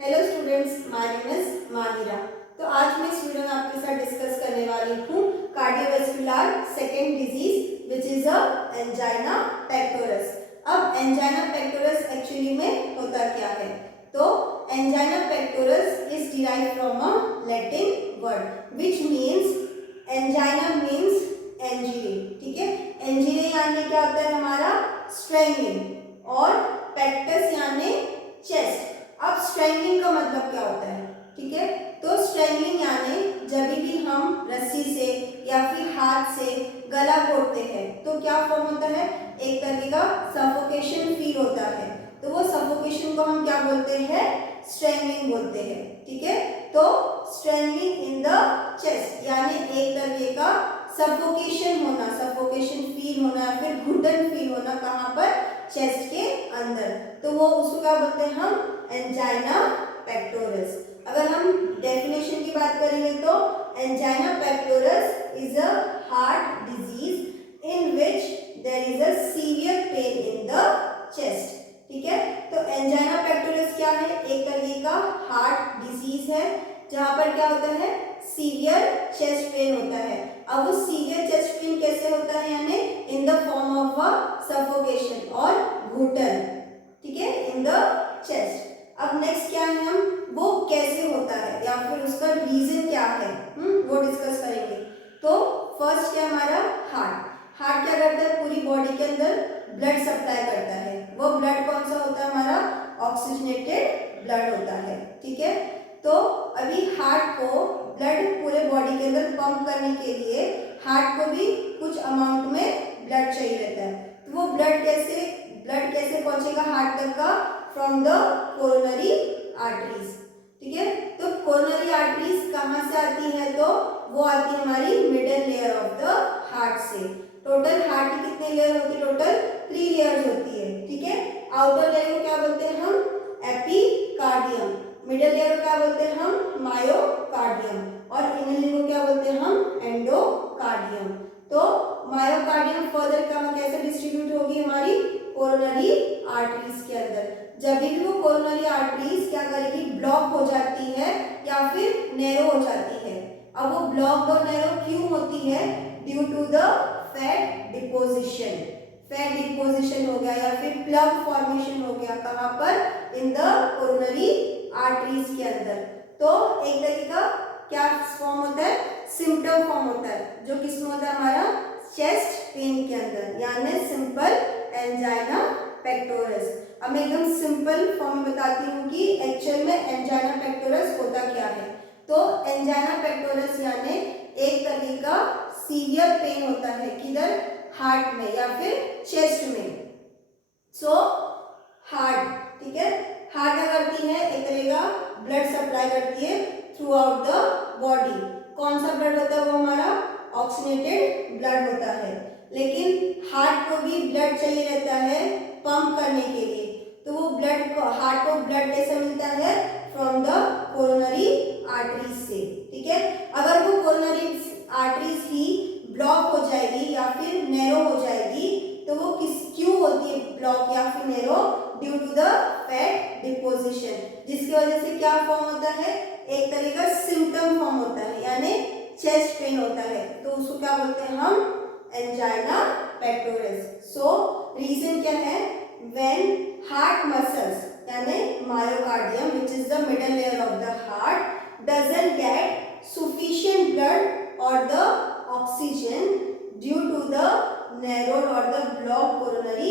Hello students, my name is Mahira. तो आज मैं इस वीडियो में आपके साथ डिस्कस करने वाली हूँ cardiovascular second disease which is a angina pectoris. अब एंजाइना पेक्टोरस एक्चुअली में होता क्या है? तो angina pectoris is derived from a Latin word which means, angina means एंजिने। ठीक है, एंजिने यानी क्या होता है हमारा स्ट्रेंगलिंग, और पेक्टस यानी चेस्ट। अब स्ट्रेंगलिंग का मतलब क्या होता है? ठीक है, तो स्ट्रेंगलिंग यानी जब भी हम रस्सी से या फिर हाथ से गला घोटते हैं तो क्या फॉर्म होता है? एक तरह का सफोकेशन फील होता है, तो वो सफोकेशन को हम क्या बोलते हैं? स्ट्रेंगलिंग बोलते हैं। ठीक है, तो स्ट्रेंगलिंग इन द चेस्ट यानी एक तरह का सफोकेशन होना, सफोकेशन फील होना या फिर घुटन फील होना, कहाँ पर? चेस्ट के अंदर। तो वो उसको क्या बोलते हैं हम? Angina pectoris. अगर हम डेफिनेशन की बात करेंगे तो angina pectoris is a heart disease in which there is a severe pain in the chest. ठीक है, तो एंजाइना पेक्टोरस क्या है? एक तरह का हार्ट डिजीज है जहां पर क्या होता है? सीवियर चेस्ट पेन होता है। अब वो सीवियर चेस्ट पेन कैसे होता है? यानी in the form of a suffocation और घुटन। ठीक है, इन द चेस्ट। अब नेक्स्ट क्या है, हम वो कैसे होता है या फिर उसका रीजन क्या है, वो डिस्कस करेंगे। तो फर्स्ट क्या हमारा? हार्ट। हार्ट क्या करता है? पूरी बॉडी के अंदर ब्लड सप्लाई करता है। वो ब्लड कौन सा होता है हमारा? ऑक्सीजनेटेड ब्लड होता है। ठीक है, तो अभी हार्ट को ब्लड पूरे बॉडी के अंदर पंप करने के लिए हार्ट को भी कुछ अमाउंट में ब्लड चाहिए रहता है। तो वो ब्लड कैसे पहुंचेगा हार्ट तक का? From the coronary arteries. ठीक है, तो कोरोनरी आर्टरीज कहाँ से आती है? तो वो आती है हमारी middle layer of the heart से। टोटल हार्ट की कितने लेयर होती है? टोटल 3 लेयर्स होती है। ठीक है, आउटर लेयर को क्या बोलते हैं हम? एपिकार्डियम। मिडल लेयर को क्या बोलते हैं हम? मायोकार्डियम। और इनर लेयर को क्या बोलते हैं हम? एंडोकार्डियम। तो मायोकार्डियम फर्दर कैसे डिस्ट्रीब्यूट होगी? हमारी कोरोनरी आर्टरीज के अंदर। जब भी वो कोरोनरी आर्टरीज क्या करेगी? ब्लॉक हो जाती है या फिर नैरो हो जाती है। अब वो ब्लॉक और नैरो क्यों होती है? Due to the fat deposition. Fat deposition हो गया या फिर प्लग फॉर्मेशन हो गया, कहाँ पर? इन द कोरोनरी आर्टरीज के अंदर। तो एक तरीके का क्या फॉर्म होता है? सिम्पटम फॉर्म होता है, जो किसमें होता है? हमारा चेस्ट पेन के अंदर, यानी सिंपल एंजाइना पेक्टोरस। अब मैं एकदम सिंपल फॉर्म में बताती हूँ कि एक्चुअल में एंजाइना पेक्टोरस होता क्या है। तो एंजाइना पेक्टोरस यानी एक तरह का सीवियर पेन होता है, किधर? हार्ट में या फिर चेस्ट में। सो हार्ट, ठीक है, हार्ट क्या करती है? एक तरह का ब्लड सप्लाई करती है थ्रू आउट द बॉडी। कौन सा ब्लड होता है? वो हमारा ऑक्सीजनेटेड ब्लड होता है। लेकिन हार्ट को भी ब्लड चाहिए रहता है पंप करने के लिए। तो वो ब्लड को, हार्ट को ब्लड कैसे मिलता है? फ्रॉम द कोरोनरी आर्टरीज से। ठीक है, अगर वो कोरोनरी आर्टरीज ही ब्लॉक हो जाएगी या फिर नैरो हो जाएगी, तो वो क्यों होती है ब्लॉक या फिर narrow? Due to the fat deposition, जिसकी वजह से क्या फॉर्म होता है? एक तरह का सिम्पटम फॉर्म होता है, यानी चेस्ट पेन होता है। तो उसको क्या बोलते हैं हम? Angina pectoralis. सो रीजन क्या है? व्हेन हार्ट मसल्स यानी myocardium which is the middle layer of the heart doesn't get sufficient blood or the oxygen due to the narrowed or the blocked coronary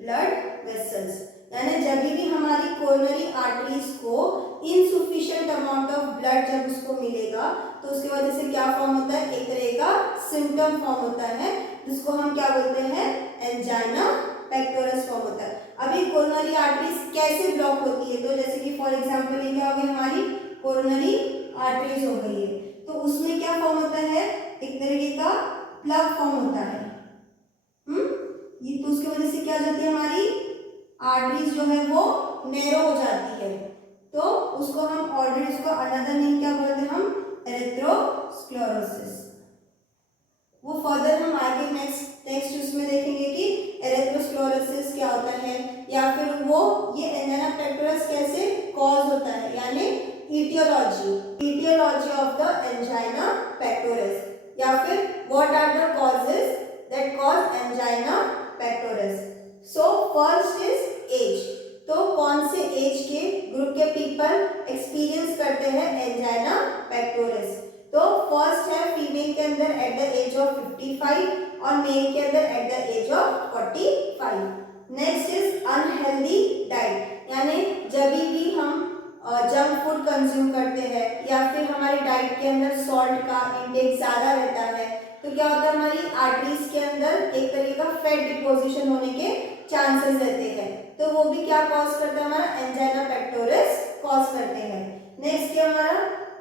blood vessels, यानी जब भी हमारी coronary arteries को इनसुफिशिएंट amount of blood जब उसको मिलेगा तो उसकी वजह से क्या फॉर्म होता है? एक तरह का सिम्पटम फॉर्म होता है, जिसको हम क्या बोलते हैं? एंजाइना पेक्टोरस फॉर्म होता है। अभी कोरोनरी आर्टरीज कैसे ब्लॉक होती है? तो जैसे कि फॉर एग्जांपल ये क्या हो गई? हमारी कोरोनरी आर्टरीज हो गई है, तो उसमें क्या फॉर्म होता है? एक तरीके का प्लग फॉर्म होता है। ये तो उसकी वजह से क्या हो जाती है? हमारी आर्टरीज जो है वो नैरो हो जाती है। तो उसको हम ऑलरेडी उसको अनदर नेम क्या बोलते हैं? हम एरेथ्रोस्क्लेरोसिस। वो फर्दर हम आगे नेक्स्ट उसमें देखेंगे कि एरेथ्रोस्क्लेरोसिस क्या होता है, या फिर वो ये एंजाइना पेक्टोरस कैसे कॉज होता है, या etiology, etiology of the angina pectoris, या फिर what are the causes that cause angina pectoris. So first is age. तो कौन से एज के ग्रुप के पीपल एक्सपीरियंस करते हैं एंजाइना पेक्टोरिस. तो फर्स्ट है फीमेल के अंदर एट द एज ऑफ 55 और मेल के अंदर at the age of 45. Next is unhealthy diet, यानी जब भी हम जंक फूड कंज्यूम करते हैं या फिर हमारी डाइट के अंदर सॉल्ट का इंटेक ज़्यादा रहता है तो क्या होता है हमारी आर्टरीज के अंदर एक तरीके का फैट डिपोजिशन होने के चांसेस रहते हैं. तो वो भी क्या कॉज करता है हमारा एंजाइना पेक्टोरिस कॉज करते हैं. नेक्स्ट क्या हमारा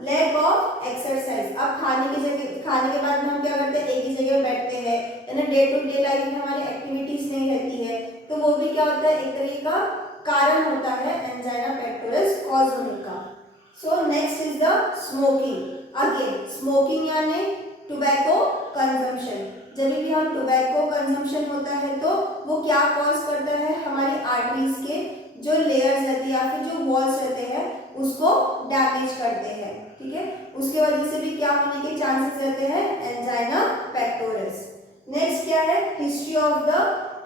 लैक ऑफ एक्सरसाइज. अब खाने के बाद में हम क्या करते हैं एक ही जगह बैठते हैं, यानी डे टू डे लाइफ में हमारी एक्टिविटीज नहीं रहती है तो वो भी क्या होता है एक तरीके का कारण होता है एंजाइना पेक्टोरिस कॉज होने का. So next is the smoking. Again smoking यानी टोबैको कंजम्पशन. जब भी हम टोबैको कंजम्पशन होता है तो वो क्या कॉज करता है हमारी आर्टरीज के जो लेयर्स रहते हैं या फिर जो वॉल्स रहते हैं उसको डैमेज करते हैं. ठीक है, उसके वजह से भी क्या होने के चांसेस रहते हैं एंजाइना पेक्टोरिस. नेक्स्ट क्या है history of the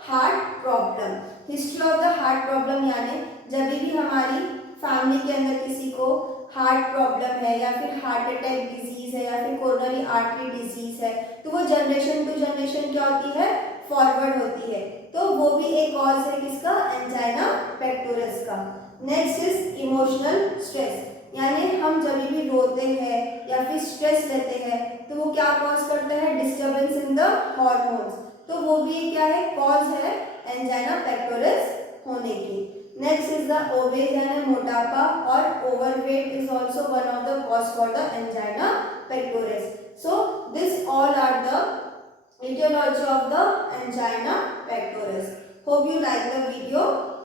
heart problem. History of the heart problem यानी जब भी हमारी फैमिली के अंदर किसी को हार्ट प्रॉब्लम है या फिर हार्ट अटैक डिजीज है या फिर कोरोनरी आर्टरी डिजीज है तो वो जनरेशन टू जनरेशन क्या होती है फॉरवर्ड होती है. तो वो भी एक कॉज है किसका एंजाइना पेक्टोरिस का. नेक्स्ट इज इमोशनल स्ट्रेस, यानी हम जब भी रोते हैं या फिर स्ट्रेस लेते हैं तो वो क्या कॉज करता है डिस्टर्बेंस इन द हार्मोन्स. तो वो भी क्या है कॉज है एंजाइना पेक्टोरिस होने की. नेक्स्ट इज द ओबेज यानी मोटापा और overweight is also one of the cause for the angina pectoris. So this all are the etiology of the angina pectoris. Hope you like the video.